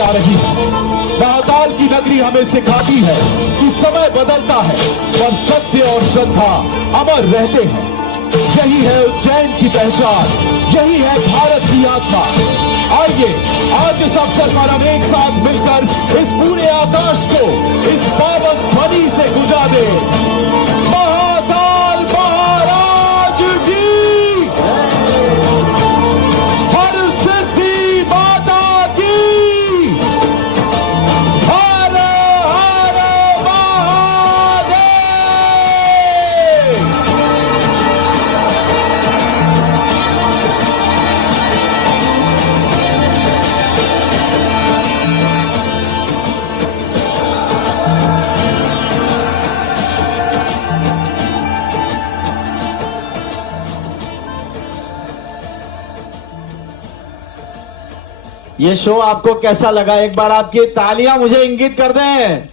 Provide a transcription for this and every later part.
आ रही है। महाकाल की नगरी हमें सिखाती है कि समय बदलता है पर सत्य और श्रद्धा अमर रहते हैं। यही है उज्जैन की पहचान, यही है भारत की आत्मा। आइए आज इस अवसर पर हम एक साथ मिलकर इस पूरे आकाश को इस पावन ध्वनि से गुजा दें। महाकाल महाराज की हर सिद्धि माता की हर हर महादेव। ये शो आपको कैसा लगा? एक बार आपकी तालियां मुझे इंगित कर दें।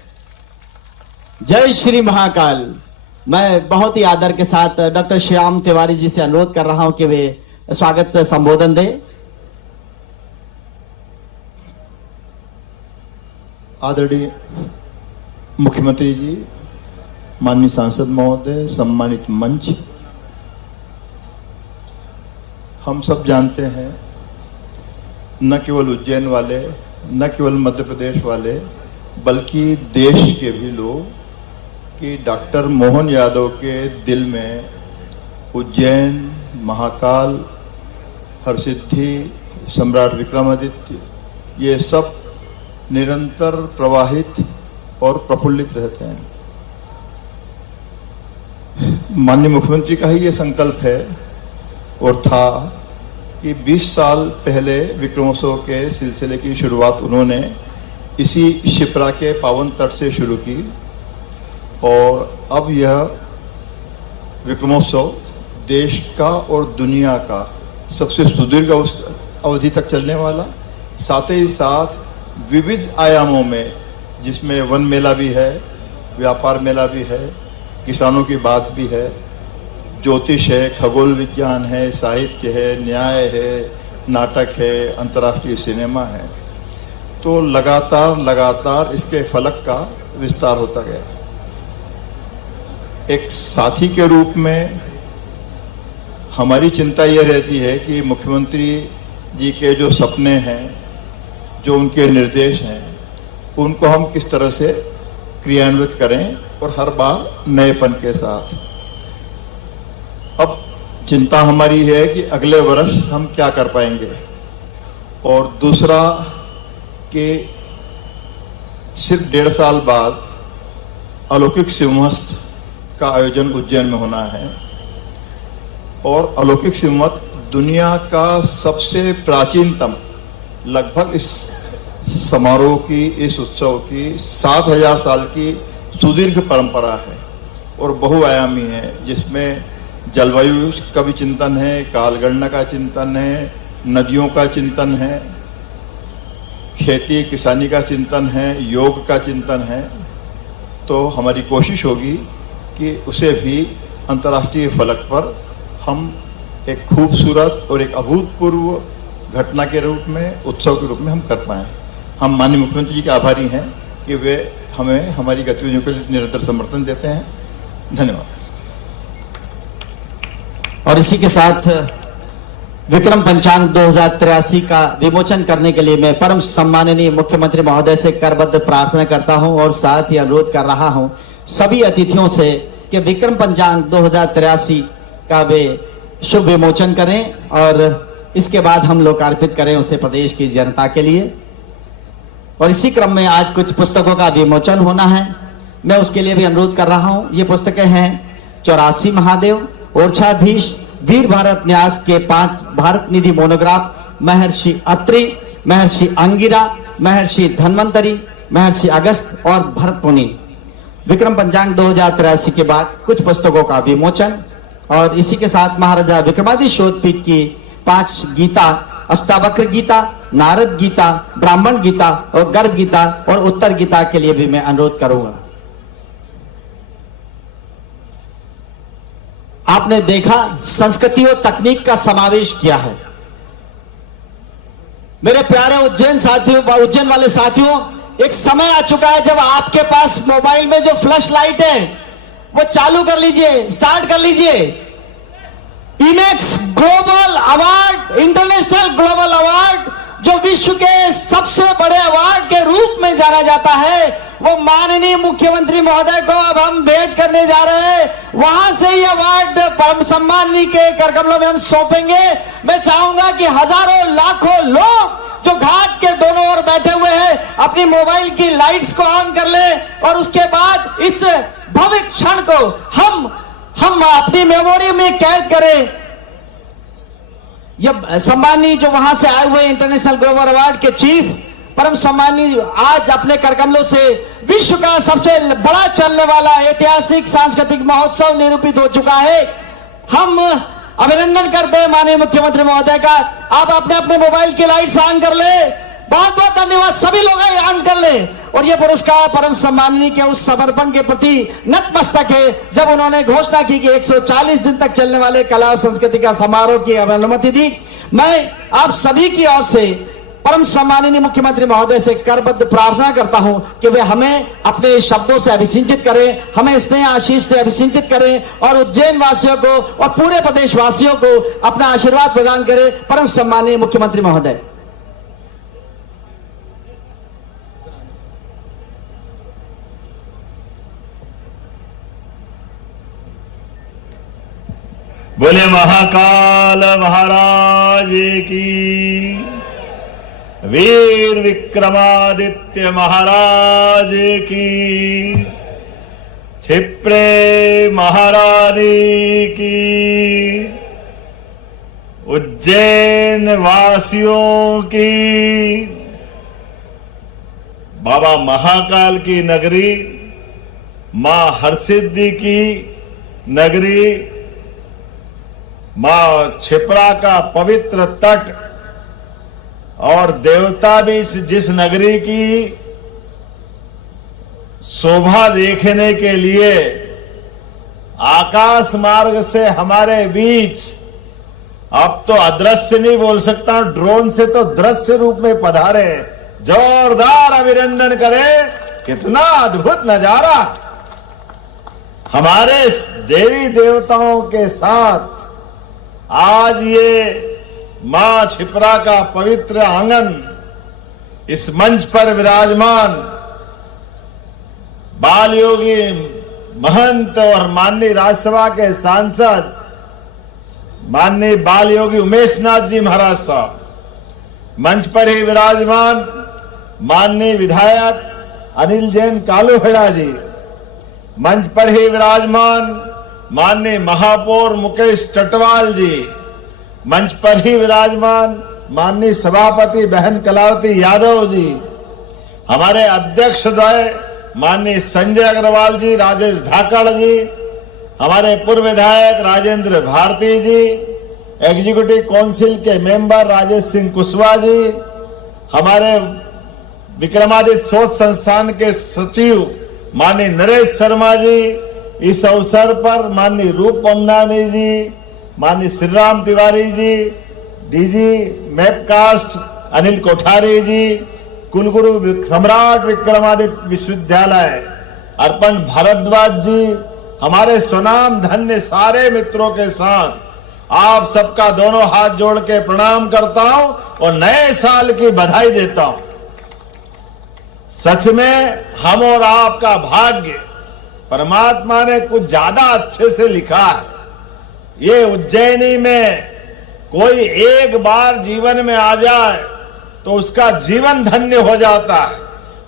जय श्री महाकाल। मैं बहुत ही आदर के साथ डॉक्टर श्याम तिवारी जी से अनुरोध कर रहा हूं कि वे स्वागत संबोधन दें। आदरणीय मुख्यमंत्री जी, माननीय सांसद महोदय, सम्मानित मंच, हम सब जानते हैं, न केवल उज्जैन वाले, न केवल मध्य प्रदेश वाले, बल्कि देश के भी लोग, कि डॉक्टर मोहन यादव के दिल में उज्जैन, महाकाल, हरसिद्धि, सम्राट विक्रमादित्य, ये सब निरंतर प्रवाहित और प्रफुल्लित रहते हैं। माननीय मुख्यमंत्री का ही ये संकल्प है और था कि 20 साल पहले विक्रमोत्सव के सिलसिले की शुरुआत उन्होंने इसी शिप्रा के पावन तट से शुरू की और अब यह विक्रमोत्सव देश का और दुनिया का सबसे सुदीर्घ अवधि तक चलने वाला, साथ ही साथ विविध आयामों में, जिसमें वन मेला भी है, व्यापार मेला भी है, किसानों की बात भी है, ज्योतिष है, खगोल विज्ञान है, साहित्य है, न्याय है, नाटक है, अंतर्राष्ट्रीय सिनेमा है। तो लगातार इसके फलक का विस्तार होता गया। एक साथी के रूप में हमारी चिंता यह रहती है कि मुख्यमंत्री जी के जो सपने हैं, जो उनके निर्देश हैं, उनको हम किस तरह से क्रियान्वित करें और हर बार नएपन के साथ। अब चिंता हमारी है कि अगले वर्ष हम क्या कर पाएंगे, और दूसरा कि सिर्फ 1.5 साल बाद अलौकिक सिंहस्थ का आयोजन उज्जैन में होना है और अलौकिक सिंहस्थ दुनिया का सबसे प्राचीनतम, लगभग इस समारोह की, इस उत्सव की 7000 साल की सुदीर्घ परंपरा है और बहुआयामी है, जिसमें जलवायु का भी चिंतन है, कालगणना का चिंतन है, नदियों का चिंतन है, खेती किसानी का चिंतन है, योग का चिंतन है। तो हमारी कोशिश होगी कि उसे भी अंतर्राष्ट्रीय फलक पर हम एक खूबसूरत और एक अभूतपूर्व घटना के रूप में, उत्सव के रूप में हम कर पाएं। हम माननीय मुख्यमंत्री जी के आभारी हैं कि वे हमें हमारी गतिविधियों के लिए निरंतर समर्थन देते हैं। धन्यवाद। और इसी के साथ विक्रम पंचांग 2083 का विमोचन करने के लिए मैं परम सम्माननीय मुख्यमंत्री महोदय से करबद्ध प्रार्थना करता हूं और साथ ही अनुरोध कर रहा हूं सभी अतिथियों से कि विक्रम पंचांग 2083 का वे शुभ विमोचन करें और इसके बाद हम लोकार्पित करें उसे प्रदेश की जनता के लिए। और इसी क्रम में आज कुछ पुस्तकों का विमोचन होना है, मैं उसके लिए भी अनुरोध कर रहा हूं। ये पुस्तकें हैं 84 महादेव, ओरछाधीश, वीर भारत न्यास के 5 भारत निधि मोनोग्राफ, महर्षि अत्रि, महर्षि अंगिरा, महर्षि धन्वंतरी, महर्षि अगस्त और भरत मुनि। विक्रम पंचांग 2083 के बाद कुछ पुस्तकों का विमोचन और इसी के साथ महाराजा विक्रमादित्य शोधपीठ की 5 गीता, अष्टावक्र गीता, नारद गीता, ब्राह्मण गीता और गर्भ गीता और उत्तर गीता के लिए भी मैं अनुरोध करूंगा। आपने देखा संस्कृति और तकनीक का समावेश किया है। मेरे प्यारे उज्जैन साथियों, उज्जैन वाले साथियों, एक समय आ चुका है जब आपके पास मोबाइल में जो फ्लैश लाइट है वो चालू कर लीजिए, स्टार्ट कर लीजिए। इनेक्स global award, international global award, जो विश्व के सबसे बड़े अवार्ड के रूप में जाना जाता है, वो माननीय मुख्यमंत्री महोदय को अब हम भेंट करने जा रहे हैं। वहां से ही अवार्ड परम सम्माननीय के करकमलों में हम सौंपेंगे। मैं चाहूंगा कि हजारों लाखों लोग जो घाट के दोनों ओर बैठे हुए हैं अपनी मोबाइल की लाइट्स को ऑन कर ले और उसके बाद इस भव्य क्षण को हम अपनी मेमोरी में कैद करें। ये सम्माननीय जो वहां से आए हुए इंटरनेशनल ग्लोबल अवार्ड के चीफ परम सम्माननीय आज अपने करकमलों से विश्व का सबसे बड़ा चलने वाला ऐतिहासिक सांस्कृतिक महोत्सव निरूपित हो चुका है। हम अभिनंदन करते हैं माननीय मुख्यमंत्री महोदय का। आप अपने अपने मोबाइल की लाइट्स ऑन कर ले। बहुत बहुत धन्यवाद। सभी लोग ऑन कर ले। और ये पुरस्कार परम सम्माननीय के उस समर्पण के प्रति नतमस्तक है जब उन्होंने घोषणा की कि 140 दिन तक चलने वाले कला और संस्कृति का समारोह की अनुमति दी। मैं आप सभी की ओर से परम सम्माननीय मुख्यमंत्री महोदय से करबद्ध प्रार्थना करता हूं कि वे हमें अपने शब्दों से अभिसिंचित करें, हमें स्नेह आशीष से अभिसिंचित करें और उज्जैन वासियों को और पूरे प्रदेश वासियों को अपना आशीर्वाद प्रदान करें। परम सम्माननीय मुख्यमंत्री महोदय। बोले महाकाल महाराज की, वीर विक्रमादित्य महाराज की, क्षिप्रे महारानी की, उज्जैन वासियों की, बाबा महाकाल की नगरी, मां हरसिद्धि की नगरी, मां क्षिप्रा का पवित्र तट और देवता भी जिस नगरी की शोभा देखने के लिए आकाश मार्ग से हमारे बीच, अब तो अदृश्य नहीं बोल सकता, ड्रोन से तो दृश्य रूप में पधारे। जोरदार अभिनंदन करें। कितना अद्भुत नजारा। हमारे देवी देवताओं के साथ आज ये मां क्षिप्रा का पवित्र आंगन, इस मंच पर विराजमान बाल योगी महंत और माननीय राज्यसभा के सांसद माननीय बाल योगी उमेश नाथ जी महाराज साहब, मंच पर ही विराजमान माननीय विधायक अनिल जैन कालूखेड़ा जी, मंच पर ही विराजमान माननीय महापौर मुकेश टटवाल जी, मंच पर ही विराजमान माननीय सभापति बहन कलावती यादव जी, हमारे अध्यक्ष द्वय माननीय संजय अग्रवाल जी, राजेश धाकड़ जी, हमारे पूर्व विधायक राजेंद्र भारती जी, एग्जीक्यूटिव काउंसिल के मेंबर राजेश सिंह कुशवाहा जी, हमारे विक्रमादित्य शोध संस्थान के सचिव माननीय नरेश शर्मा जी, इस अवसर पर माननीय रूप अमनानी जी, माननीय श्री राम तिवारी जी, डीजी मैपकास्ट अनिल कोठारी जी, कुलगुरु सम्राट विक्रमादित्य विश्वविद्यालय अर्पण भारद्वाज जी, हमारे स्वनाम धन्य सारे मित्रों के साथ आप सबका दोनों हाथ जोड़ के प्रणाम करता हूं और नए साल की बधाई देता हूं। सच में हम और आपका भाग्य परमात्मा ने कुछ ज्यादा अच्छे से लिखा है। ये उज्जैनी में कोई एक बार जीवन में आ जाए तो उसका जीवन धन्य हो जाता है।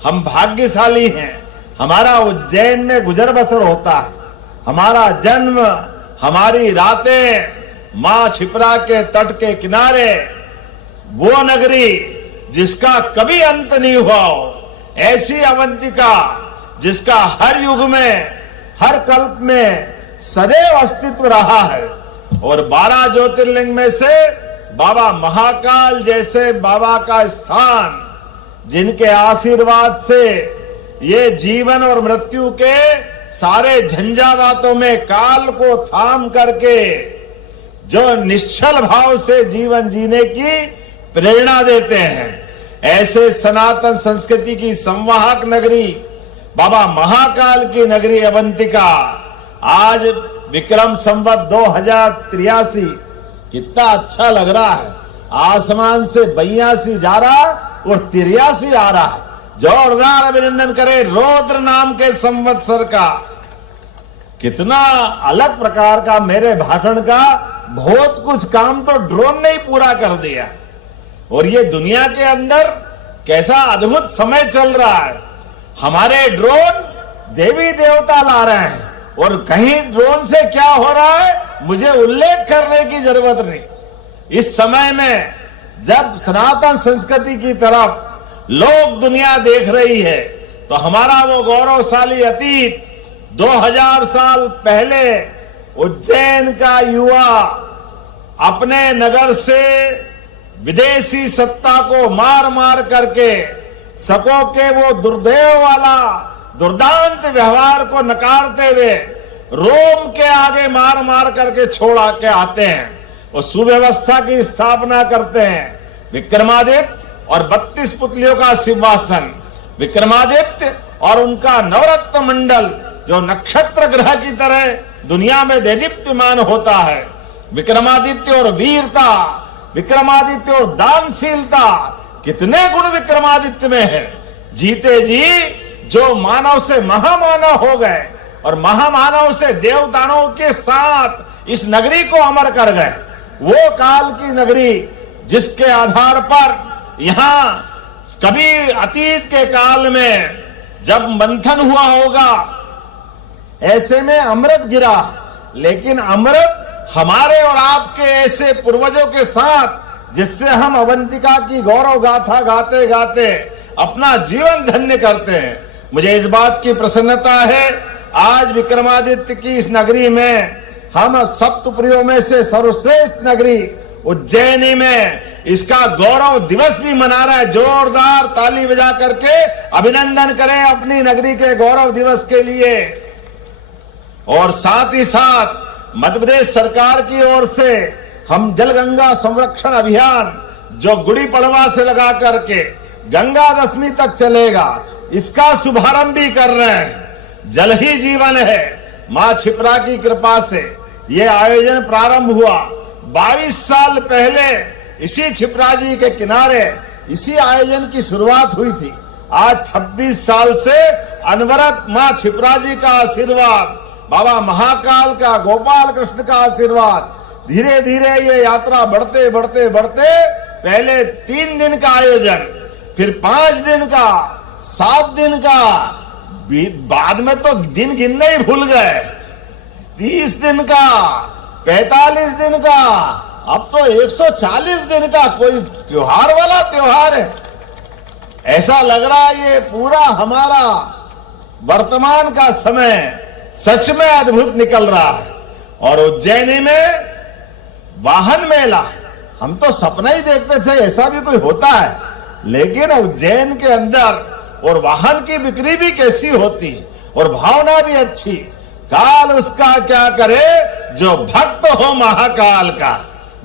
हम भाग्यशाली हैं, हमारा उज्जैन में गुजर बसर होता है। हमारा जन्म, हमारी रातें मां क्षिप्रा के तट के किनारे, वो नगरी जिसका कभी अंत नहीं हुआ हो, ऐसी अवंतिका जिसका हर युग में, हर कल्प में सदैव अस्तित्व रहा है। और 12 ज्योतिर्लिंग में से बाबा महाकाल जैसे बाबा का स्थान, जिनके आशीर्वाद से ये जीवन और मृत्यु के सारे झंझावातों में काल को थाम करके जो निश्चल भाव से जीवन जीने की प्रेरणा देते हैं। ऐसे सनातन संस्कृति की संवाहक नगरी बाबा महाकाल की नगरी अवंतिका आज विक्रम संवत 2083 कितना अच्छा लग रहा है। आसमान से 82 जा रहा और 83 आ रहा है। जोरदार अभिनंदन करें रौद्र नाम के संवत्सर का। कितना अलग प्रकार का मेरे भाषण का बहुत कुछ काम तो ड्रोन ने ही पूरा कर दिया। और ये दुनिया के अंदर कैसा अद्भुत समय चल रहा है। हमारे ड्रोन देवी देवता ला रहे हैं और कहीं ड्रोन से क्या हो रहा है मुझे उल्लेख करने की जरूरत नहीं। इस समय में जब सनातन संस्कृति की तरफ लोग दुनिया देख रही है तो हमारा वो गौरवशाली अतीत 2000 साल पहले उज्जैन का युवा अपने नगर से विदेशी सत्ता को मार मार करके शकों के वो दुर्दैव वाला दुर्दांत व्यवहार को नकारते हुए रोम के आगे मार मार करके छोड़ा के आते हैं और सुव्यवस्था की स्थापना करते हैं। विक्रमादित्य और 32 पुतलियों का सिंहासन, विक्रमादित्य और उनका नवरत्न मंडल जो नक्षत्र ग्रह की तरह दुनिया में देदीप्यमान होता है। विक्रमादित्य और वीरता, विक्रमादित्य और दानशीलता, कितने गुण विक्रमादित्य में है। जीते जी जो मानव से महामानव हो गए और महामानव से देवदानों के साथ इस नगरी को अमर कर गए। वो काल की नगरी जिसके आधार पर यहां कभी अतीत के काल में जब मंथन हुआ होगा ऐसे में अमृत गिरा, लेकिन अमृत हमारे और आपके ऐसे पूर्वजों के साथ जिससे हम अवंतिका की गौरव गाथा गाते गाते अपना जीवन धन्य करते हैं। मुझे इस बात की प्रसन्नता है आज विक्रमादित्य की इस नगरी में हम सप्तपुरियों में से सर्वश्रेष्ठ नगरी उज्जैनी में इसका गौरव दिवस भी मना रहा है। जोरदार ताली बजा करके अभिनंदन करें अपनी नगरी के गौरव दिवस के लिए। और साथ ही साथ मध्य प्रदेश सरकार की ओर से हम जल गंगा संरक्षण अभियान जो गुड़ी पड़वा से लगा करके गंगा दशमी तक चलेगा, इसका शुभारंभ भी कर रहे हैं। जल ही जीवन है। मां क्षिप्रा की कृपा से यह आयोजन प्रारंभ हुआ। 22 साल पहले इसी क्षिप्रा जी के किनारे इसी आयोजन की शुरुआत हुई थी। आज 26 साल से अनवरत मां क्षिप्रा जी का आशीर्वाद, बाबा महाकाल का, गोपाल कृष्ण का आशीर्वाद, धीरे धीरे ये यात्रा बढ़ते बढ़ते बढ़ते पहले 3 दिन का आयोजन, फिर 5 दिन का, 7 दिन का, बाद में तो दिन गिनने ही भूल गए, 30 दिन का, 45 दिन का, अब तो 140 दिन का कोई त्योहार वाला त्योहार है। ऐसा लग रहा है ये पूरा हमारा वर्तमान का समय सच में अद्भुत निकल रहा है। और उज्जैनी में वाहन मेला, हम तो सपना ही देखते थे ऐसा भी कोई होता है, लेकिन उज्जैन के अंदर और वाहन की बिक्री भी कैसी होती और भावना भी अच्छी। काल उसका क्या करे जो भक्त हो महाकाल का।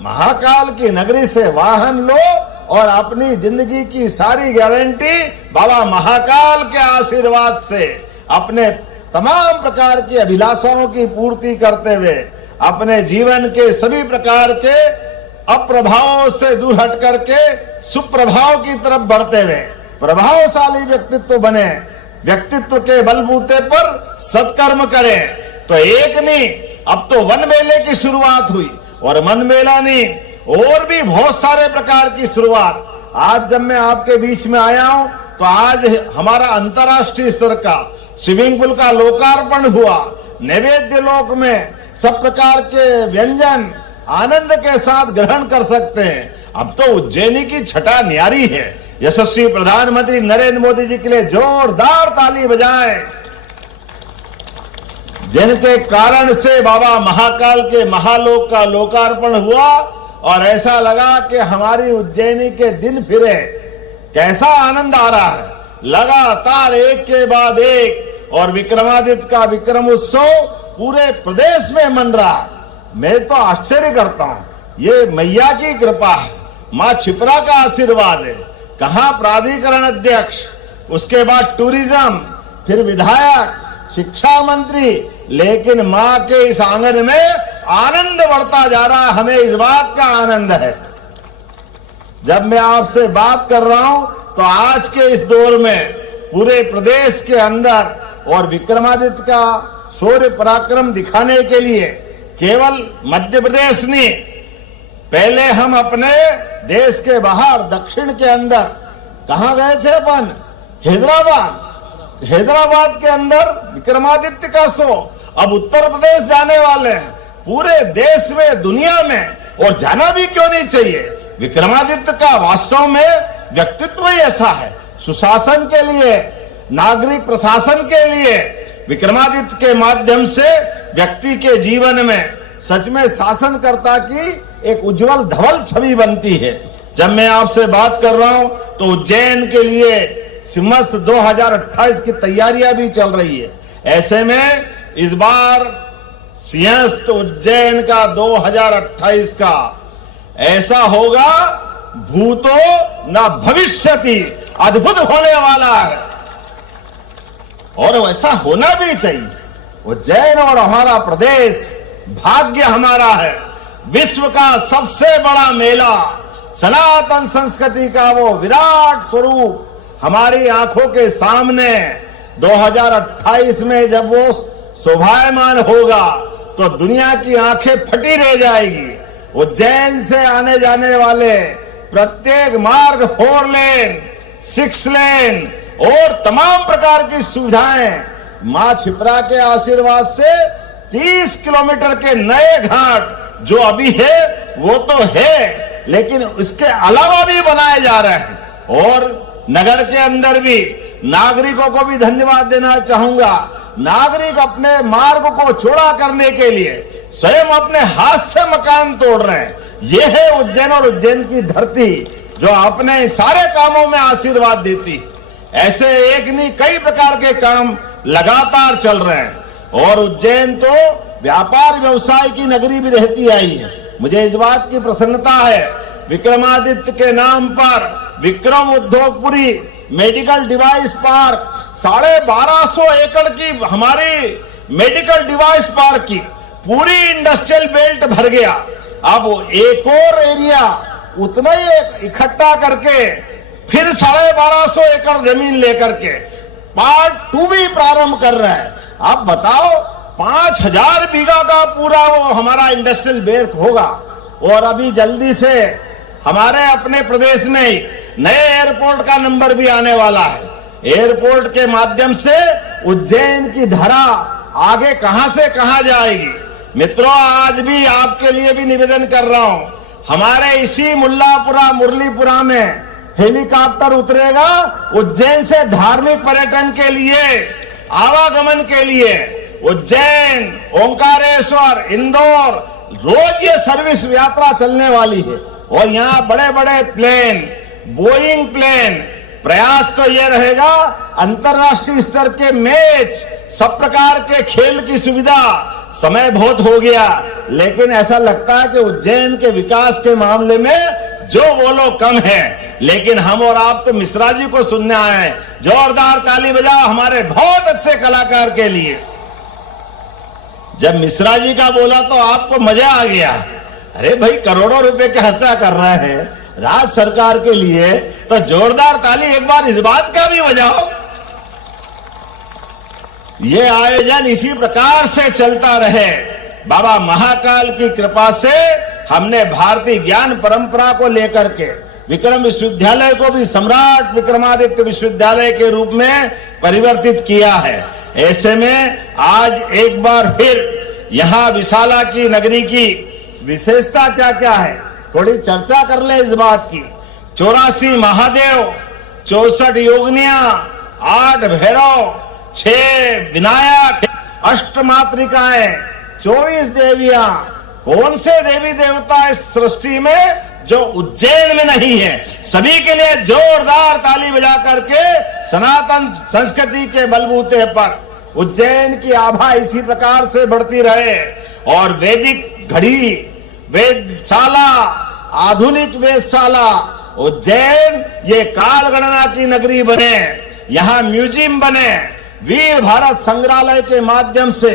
महाकाल की नगरी से वाहन लो और अपनी जिंदगी की सारी गारंटी बाबा महाकाल के आशीर्वाद से अपने तमाम प्रकार की अभिलाषाओं की पूर्ति करते हुए अपने जीवन के सभी प्रकार के अप्रभावों से दूर हट करके सुप्रभाव की तरफ बढ़ते हुए प्रभावशाली व्यक्तित्व बने, व्यक्तित्व के बलबूते पर सत्कर्म करें। तो एक नहीं, अब तो वन मेले की शुरुआत हुई और वन मेला नहीं और भी बहुत सारे प्रकार की शुरुआत। आज जब मैं आपके बीच में आया हूं तो आज हमारा अंतर्राष्ट्रीय स्तर का स्विमिंग पूल का लोकार्पण हुआ। नैवेद्य लोक में सब प्रकार के व्यंजन आनंद के साथ ग्रहण कर सकते हैं। अब तो उज्जैनी की छटा न्यारी है। यशस्वी प्रधानमंत्री नरेंद्र मोदी जी के लिए जोरदार ताली बजाएं, जिनके कारण से बाबा महाकाल के महालोक का लोकार्पण हुआ और ऐसा लगा कि हमारी उज्जैनी के दिन फिरे। कैसा आनंद आ रहा है, लगातार एक के बाद एक। और विक्रमादित्य का विक्रम उत्सव पूरे प्रदेश में मन रहा। मैं तो आश्चर्य करता हूं, ये मैया की कृपा है। मां क्षिप्रा का आशीर्वाद है, कहां प्राधिकरण अध्यक्ष, उसके बाद टूरिज्म, फिर विधायक, शिक्षा मंत्री, लेकिन मां के इस आंगन में आनंद बढ़ता जा रहा है। हमें इस बात का आनंद है। जब मैं आपसे बात कर रहा हूं तो आज के इस दौर में पूरे प्रदेश के अंदर और विक्रमादित्य का शौर्य पराक्रम दिखाने के लिए केवल मध्य प्रदेश नहीं, पहले हम अपने देश के बाहर दक्षिण के अंदर कहां गए थे अपन? हैदराबाद के अंदर विक्रमादित्य का शो। अब उत्तर प्रदेश जाने वाले हैं, पूरे देश में, दुनिया में, और जाना भी क्यों नहीं चाहिए। विक्रमादित्य का वास्तव में व्यक्तित्व ही ऐसा है। सुशासन के लिए, नागरिक प्रशासन के लिए विक्रमादित्य के माध्यम से व्यक्ति के जीवन में सच में शासनकर्ता की एक उज्जवल धवल छवि बनती है। जब मैं आपसे बात कर रहा हूं तो उज्जैन के लिए सिंहस्थ 2028 की तैयारियां भी चल रही है। ऐसे में इस बार सिंहस्थ उज्जैन का 2028 का ऐसा होगा, भूतो न भविष्यति, अद्भुत होने वाला है और वैसा होना भी चाहिए। उज्जैन और हमारा प्रदेश भाग्य हमारा है। विश्व का सबसे बड़ा मेला, सनातन संस्कृति का वो विराट स्वरूप हमारी आंखों के सामने 2028 में जब वो शोभायमान होगा तो दुनिया की आंखें फटी रह जाएगी। उज्जैन से आने जाने वाले प्रत्येक मार्ग 4 लेन, 6 लेन और तमाम प्रकार की सुविधाएं मां क्षिप्रा के आशीर्वाद से 30 किलोमीटर के नए घाट जो अभी है वो तो है, लेकिन उसके अलावा भी बनाए जा रहे हैं। और नगर के अंदर भी नागरिकों को भी धन्यवाद देना चाहूंगा। नागरिक अपने मार्ग को चौड़ा करने के लिए स्वयं अपने हाथ से मकान तोड़ रहे हैं। ये है उज्जैन और उज्जैन की धरती जो अपने सारे कामों में आशीर्वाद देती। ऐसे एक नहीं कई प्रकार के काम लगातार चल रहे हैं और उज्जैन तो व्यापार व्यवसाय की नगरी भी रहती आई है। मुझे इस बात की प्रसन्नता है, विक्रमादित्य के नाम पर विक्रम उद्योगपुरी मेडिकल डिवाइस पार्क 1250 एकड़ की हमारी मेडिकल डिवाइस पार्क की पूरी इंडस्ट्रियल बेल्ट भर गया। अब एक और एरिया उतना ही इकट्ठा करके फिर 1250 एकड़ जमीन लेकर के पार्ट 2 भी प्रारंभ कर रहा है। आप बताओ 5000 बीघा का पूरा वो हमारा इंडस्ट्रियल बेल्ट होगा। और अभी जल्दी से हमारे अपने प्रदेश में नए एयरपोर्ट का नंबर भी आने वाला है। एयरपोर्ट के माध्यम से उज्जैन की धरा आगे कहां से कहां जाएगी। मित्रों, आज भी आपके लिए भी निवेदन कर रहा हूं, हमारे इसी मुल्लापुरा मुरलीपुरा में हेलीकॉप्टर उतरेगा उज्जैन से धार्मिक पर्यटन के लिए, आवागमन के लिए। उज्जैन, ओंकारेश्वर, इंदौर रोज ये सर्विस यात्रा चलने वाली है और यहाँ बड़े बड़े प्लेन, बोइंग प्लेन। प्रयास तो ये रहेगा अंतरराष्ट्रीय स्तर के मैच, सब प्रकार के खेल की सुविधा। समय बहुत हो गया, लेकिन ऐसा लगता है कि उज्जैन के विकास के मामले में जो वो लोग कम है, लेकिन हम और आप तो मिश्रा जी को सुनने आए हैं। जोरदार ताली बजाओ हमारे बहुत अच्छे कलाकार के लिए। जब मिश्रा जी का बोला तो आपको मजा आ गया। अरे भाई, करोड़ों रुपए के खर्चा कर रहे हैं राज्य सरकार के लिए, तो जोरदार ताली एक बार इस बात का भी बजाओ। ये आयोजन इसी प्रकार से चलता रहे। बाबा महाकाल की कृपा से हमने भारतीय ज्ञान परंपरा को लेकर के विक्रम विश्वविद्यालय को भी सम्राट विक्रमादित्य विश्वविद्यालय के रूप में परिवर्तित किया है। ऐसे में आज एक बार फिर यहाँ विशाला की नगरी की विशेषता क्या क्या है, थोड़ी चर्चा कर ले इस बात की। 84 महादेव, 64 योगिनियां, 8 भैरव, 6 विनायक, 8 मातृकाएं, 24 देवियां। कौन से देवी देवता इस सृष्टि में जो उज्जैन में नहीं है? सभी के लिए जोरदार ताली बजा करके सनातन संस्कृति के बलबूते पर उज्जैन की आभा इसी प्रकार से बढ़ती रहे और वैदिक घड़ी, वेदशाला, आधुनिक वेधशाला उज्जैन ये काल गणना की नगरी बने, यहाँ म्यूजियम बने, वीर भारत संग्रहालय के माध्यम से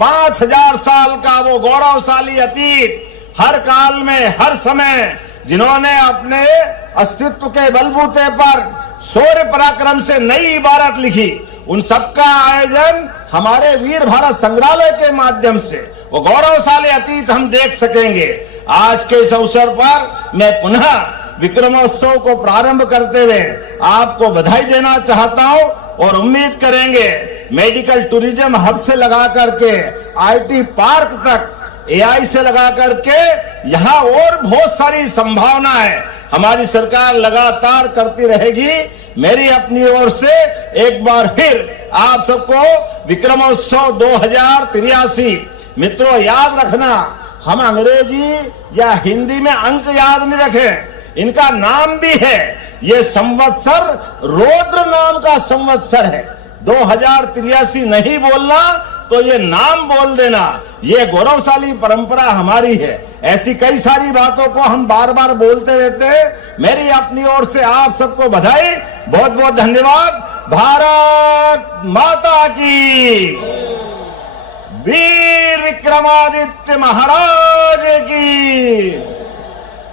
5000 साल का वो गौरवशाली अतीत, हर काल में हर समय जिन्होंने अपने अस्तित्व के बलबूते पर शौर्य पराक्रम से नई इबारत लिखी, उन सबका आयोजन हमारे वीर भारत संग्रहालय के माध्यम से वो गौरवशाली अतीत हम देख सकेंगे। आज के इस अवसर पर मैं पुनः विक्रमोत्सव को प्रारंभ करते हुए आपको बधाई देना चाहता हूं और उम्मीद करेंगे मेडिकल टूरिज्म हब से लगा करके आईटी पार्क तक, एआई से लगा करके यहाँ और बहुत सारी संभावना है, हमारी सरकार लगातार करती रहेगी। मेरी अपनी ओर से एक बार फिर आप सबको विक्रमोत्सव 2083। मित्रों याद रखना, हम अंग्रेजी या हिंदी में अंक याद नहीं रखें, इनका नाम भी है। ये संवत्सर रौद्र नाम का संवत्सर है। 2083 नहीं बोलना तो ये नाम बोल देना, ये गौरवशाली परंपरा हमारी है। ऐसी कई सारी बातों को हम बार बार बोलते रहते हैं। मेरी अपनी ओर से आप सबको बधाई, बहुत बहुत धन्यवाद। भारत माता की, वीर विक्रमादित्य महाराज की,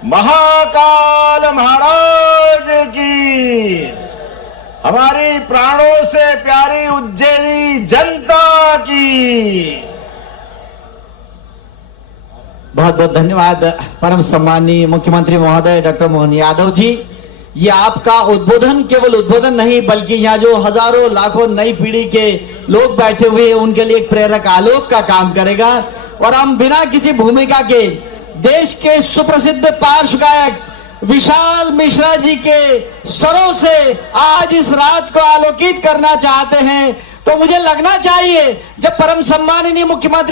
महाकाल महाराज की, हमारी प्राणों से प्यारी उज्जैनी जनता की। बहुत बहुत धन्यवाद परम सम्माननीय मुख्यमंत्री महोदय डॉक्टर मोहन यादव जी। ये आपका उद्बोधन केवल उद्बोधन नहीं, बल्कि यहाँ जो हजारों लाखों नई पीढ़ी के लोग बैठे हुए हैं उनके लिए एक प्रेरक आलोक का काम करेगा। और हम बिना किसी भूमिका के देश के सुप्रसिद्ध पार्श्व गायक विशाल मिश्रा जी के स्वरों से आज इस रात को आलोकित करना चाहते हैं। तो मुझे लगना चाहिए जब परम सम्माननीय मुख्यमंत्री